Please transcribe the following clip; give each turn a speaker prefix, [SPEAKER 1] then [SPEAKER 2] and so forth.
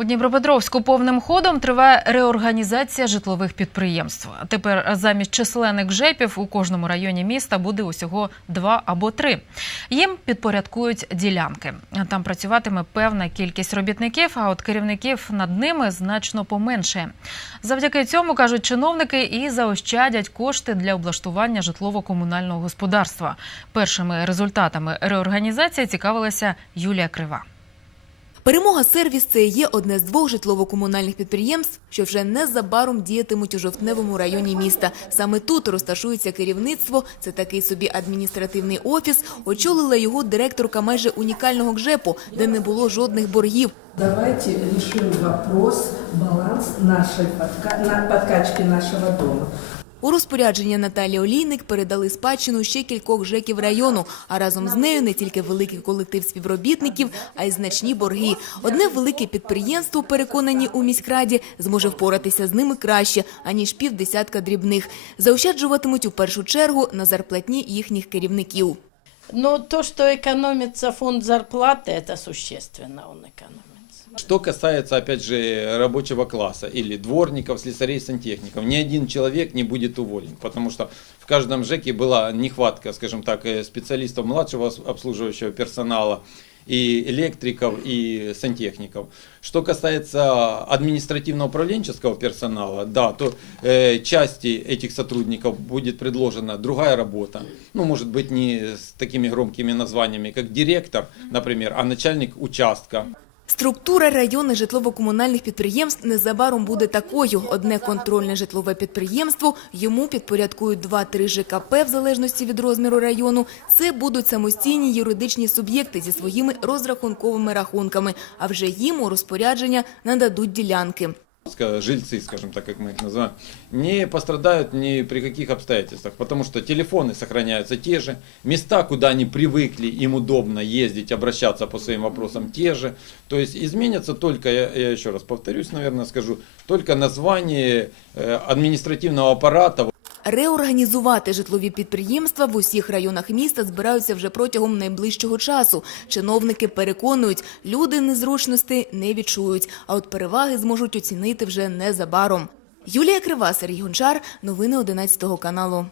[SPEAKER 1] У Дніпропетровську повним ходом триває реорганізація житлових підприємств. Тепер замість численних ЖЕПів у кожному районі міста буде усього два або три. Їм підпорядкують ділянки. Там працюватиме певна кількість робітників, а от керівників над ними значно поменше. Завдяки цьому кажуть чиновники і заощадять кошти для облаштування житлово-комунального господарства. Першими результатами реорганізації цікавилася Юлія Крива.
[SPEAKER 2] Перемога сервіс це є одне з двох житлово-комунальних підприємств, що вже незабаром діятимуть у жовтневому районі міста. Саме тут розташується керівництво. Це такий собі адміністративний офіс. Очолила його директорка майже унікального ГЖЕПу, де не було жодних боргів.
[SPEAKER 3] Давайте решим вопрос, баланс нашей подка... подкачки нашего дома.
[SPEAKER 2] У розпорядження Наталі Олійник передали спадщину ще кількох ЖЕКів району, а разом з нею не тільки великий колектив співробітників, а й значні борги. Одне велике підприємство, переконані у міськраді, зможе впоратися з ними краще, аніж півдесятка дрібних. Заощаджуватимуть у першу чергу на зарплатні їхніх керівників.
[SPEAKER 4] Но то, что экономится фонд зарплаты, это существенно он экономится.
[SPEAKER 5] Что касается, опять же, рабочего класса или дворников, слесарей, сантехников, ни один человек не будет уволен, потому что в каждом ЖЭКе была нехватка, скажем так, э, специалистов младшего обслуживающего персонала, и электриков, и сантехников. Что касается административно-управленческого персонала, да, то э, части этих сотрудников будет предложена другая работа. Ну, может быть, не с такими громкими названиями, как директор, например, а начальник участка.
[SPEAKER 2] Структура районних житлово-комунальних підприємств незабаром буде такою. Одне контрольне житлове підприємство, йому підпорядкують 2-3 ЖКП в залежності від розміру району. Це будуть самостійні юридичні суб'єкти зі своїми розрахунковими рахунками, а вже їм у розпорядження нададуть ділянки.
[SPEAKER 5] Жильцы, скажем так, как мы их называем, не пострадают ни при каких обстоятельствах, потому что телефоны сохраняются те же, места, куда они привыкли, им удобно ездить, обращаться по своим вопросам те же. То есть изменятся только, я, я еще раз повторюсь, наверное, скажу, только название э, административного аппарата,
[SPEAKER 2] Реорганізувати житлові підприємства в усіх районах міста збираються вже протягом найближчого часу. Чиновники переконують, люди незручності не відчують, а от переваги зможуть оцінити вже незабаром. Юлія Крива, Сергій Гончар, новини 11 каналу.